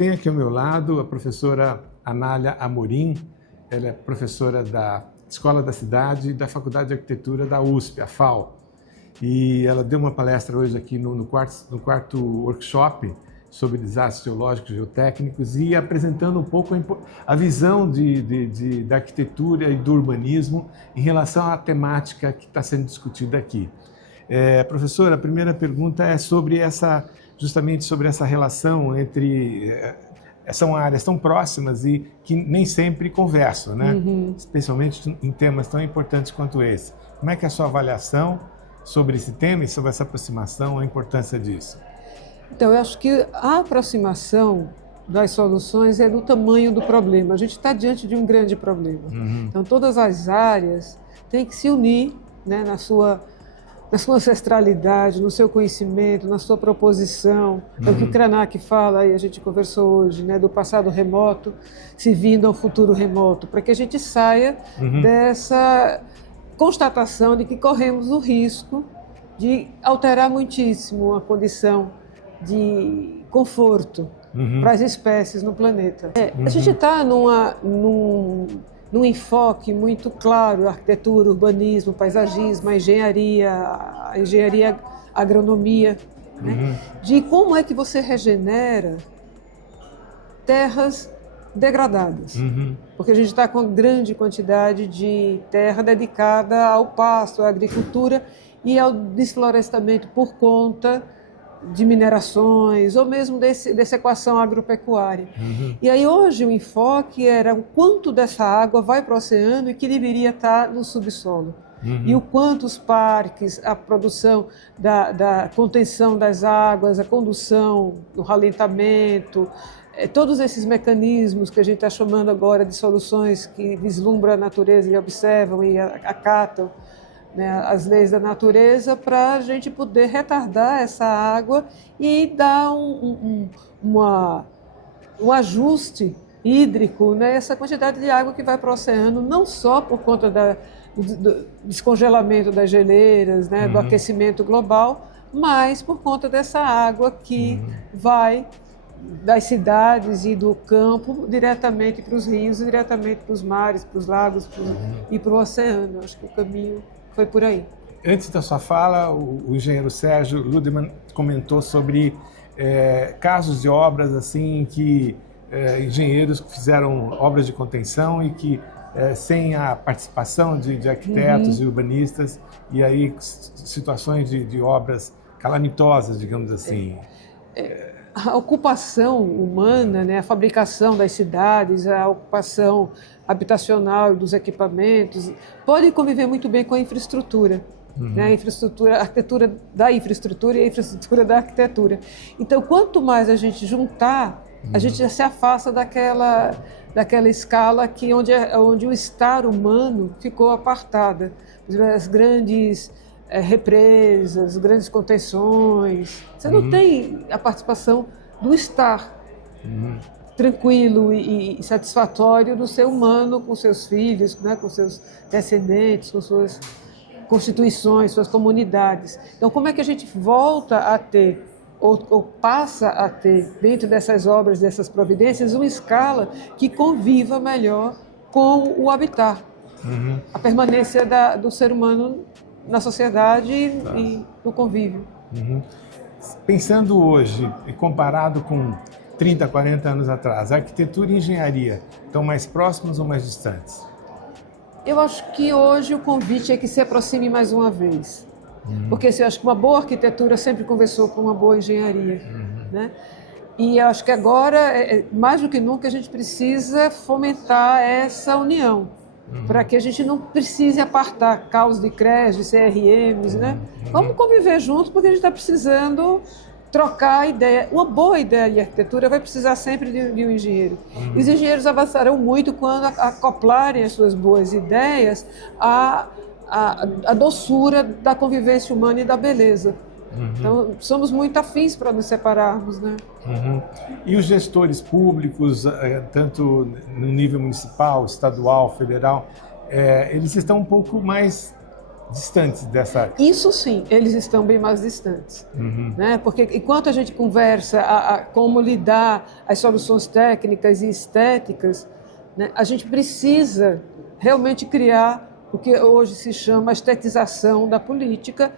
tenho aqui ao meu lado a professora Anália Amorim. Ela é professora da Escola da Cidade e da Faculdade de Arquitetura da USP, a FAU. E ela deu uma palestra hoje aqui no quarto workshop sobre desastres geológicos e geotécnicos e apresentando um pouco a visão da arquitetura e do urbanismo em relação à temática que está sendo discutida aqui. Professora, a primeira pergunta é justamente sobre essa relação entre... São áreas tão próximas e que nem sempre conversam, né? Uhum. Especialmente em temas tão importantes quanto esse. Como é que é a sua avaliação sobre esse tema e sobre essa aproximação, a importância disso? Então, eu acho que a aproximação das soluções é do tamanho do problema. A gente está diante de um grande problema. Uhum. Então, todas as áreas têm que se unir, né, na sua ancestralidade, no seu conhecimento, na sua proposição. É o que Krenak fala, e a gente conversou hoje, né, do passado remoto, se vindo ao futuro remoto, para que a gente saia dessa constatação de que corremos o risco de alterar muitíssimo a condição de conforto para as espécies no planeta. A gente está num enfoque muito claro, arquitetura, urbanismo, paisagismo, a engenharia, agronomia, né? De como é que você regenera terras degradadas. Porque a gente está com grande quantidade de terra dedicada ao pasto, à agricultura e ao desflorestamento por conta de minerações, ou mesmo dessa equação agropecuária. E aí hoje o enfoque era o quanto dessa água vai para o oceano e que deveria estar no subsolo. E o quanto os parques, a produção da contenção das águas, a condução, o ralentamento, todos esses mecanismos que a gente está chamando agora de soluções que vislumbram a natureza e observam e acatam, né, as leis da natureza, para a gente poder retardar essa água e dar um ajuste hídrico, né, essa quantidade de água que vai para o oceano, não só por conta do descongelamento das geleiras, né, do aquecimento global, mas por conta dessa água que vai das cidades e do campo diretamente para os rios, diretamente para os mares, para os lagos e para o oceano. Acho que o caminho foi por aí. Antes da sua fala, o engenheiro Sérgio Ludemann comentou sobre casos de obras assim que engenheiros fizeram obras de contenção e que sem a participação de arquitetos e urbanistas, e aí situações de obras calamitosas, digamos assim. A ocupação humana, né, a fabricação das cidades, a ocupação habitacional dos equipamentos, pode conviver muito bem com a infraestrutura. Né, a arquitetura da infraestrutura e a infraestrutura da arquitetura. Então, quanto mais a gente juntar, a gente já se afasta daquela escala onde o estar humano ficou apartada. As grandes represas, grandes contenções. Você não tem a participação do estar tranquilo e satisfatório do ser humano com seus filhos, né, com seus descendentes, com suas constituições, suas comunidades. Então, como é que a gente volta a ter, ou passa a ter, dentro dessas obras, dessas providências, uma escala que conviva melhor com o habitat, a permanência do ser humano na sociedade e no convívio. Pensando hoje e comparado com 30, 40 anos atrás, a arquitetura e a engenharia estão mais próximas ou mais distantes? Eu acho que hoje o convite é que se aproxime mais uma vez. Porque eu acho que uma boa arquitetura sempre conversou com uma boa engenharia. Né? E eu acho que agora, mais do que nunca, a gente precisa fomentar essa união. Para que a gente não precise apartar caos de CREs, de CRMs, né? Vamos conviver juntos, porque a gente está precisando trocar ideia. Uma boa ideia de arquitetura vai precisar sempre de um engenheiro. E os engenheiros avançarão muito quando acoplarem as suas boas ideias à doçura da convivência humana e da beleza. Então, somos muito afins para nos separarmos, né? E os gestores públicos, tanto no nível municipal, estadual, federal, eles estão um pouco mais distantes dessa... Isso sim, eles estão bem mais distantes. Né? Porque enquanto a gente conversa como lidar as soluções técnicas e estéticas, né, a gente precisa realmente criar o que hoje se chama a estetização da política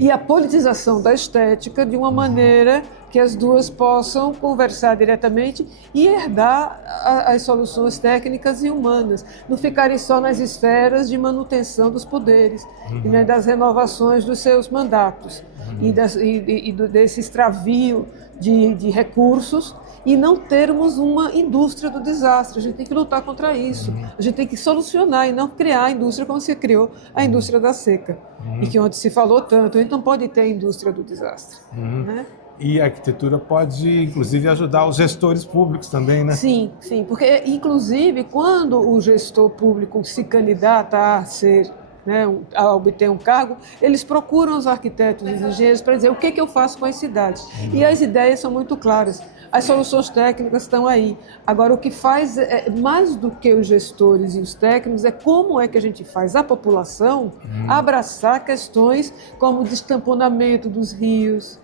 e a politização da estética de uma maneira que as duas possam conversar diretamente e herdar as soluções técnicas e humanas, não ficarem só nas esferas de manutenção dos poderes e né, das renovações dos seus mandatos e desse extravio de recursos e não termos uma indústria do desastre. A gente tem que lutar contra isso. A gente tem que solucionar e não criar a indústria como se criou a indústria da seca. E que onde se falou tanto, a gente não pode ter a indústria do desastre. Né? E a arquitetura pode, inclusive, ajudar os gestores públicos também, né? Sim, sim. Porque, inclusive, quando o gestor público se candidata a ser... Né, a obter um cargo, eles procuram os arquitetos e os engenheiros para dizer o que eu faço com as cidades. E as ideias são muito claras. As soluções técnicas estão aí. Agora, o que faz, mais do que os gestores e os técnicos, é como é que a gente faz a população abraçar questões como o destamponamento dos rios,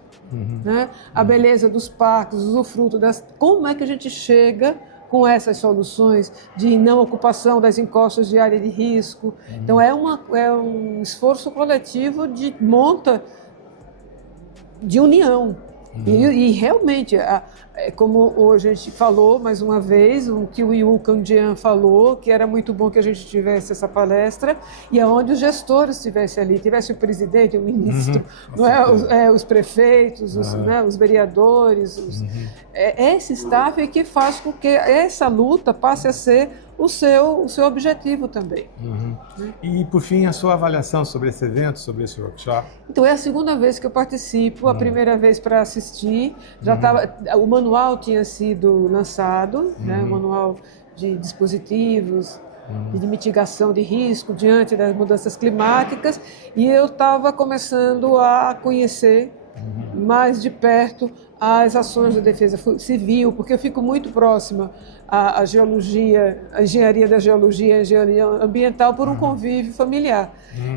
né, a beleza dos parques, o usufruto das... Como é que a gente chega com essas soluções de não ocupação das encostas de área de risco. Então, é um esforço coletivo de monta de união. E realmente, como hoje a gente falou mais uma vez, o que o Yu Kang-jian falou, que era muito bom que a gente tivesse essa palestra, e aonde os gestores estivessem ali, tivesse o presidente, o ministro, não é, os prefeitos, os vereadores. Esse staff é que faz com que essa luta passe a ser o seu objetivo também. E, por fim, a sua avaliação sobre esse evento, sobre esse workshop? Então, é a segunda vez que eu participo, a primeira vez para assistir. Já o manual tinha sido lançado, né, o manual de dispositivos e de mitigação de risco diante das mudanças climáticas, e eu estava começando a conhecer mais de perto as ações de defesa civil, porque eu fico muito próxima à geologia, à engenharia da geologia, à engenharia ambiental, por um convívio familiar.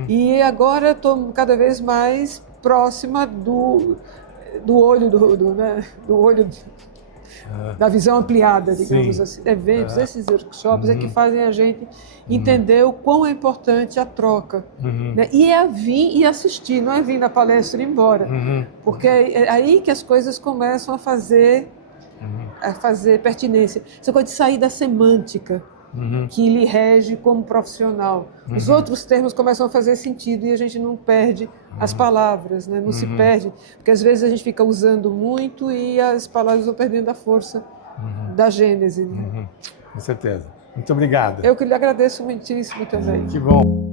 E agora estou cada vez mais próxima do olho, do olho da visão ampliada, digamos assim. Eventos, esses workshops é que fazem a gente entender o quão é importante a troca. Né? E é vir e assistir, não é vir na palestra e ir embora. Porque é aí que as coisas começam a fazer pertinência. Essa coisa de sair da semântica que lhe rege como profissional. Os outros termos começam a fazer sentido e a gente não perde as palavras, né? Não se perde, porque às vezes a gente fica usando muito e as palavras vão perdendo a força da gênese. Né? Com certeza. Muito obrigado. Eu que lhe agradeço muitíssimo também. Que bom.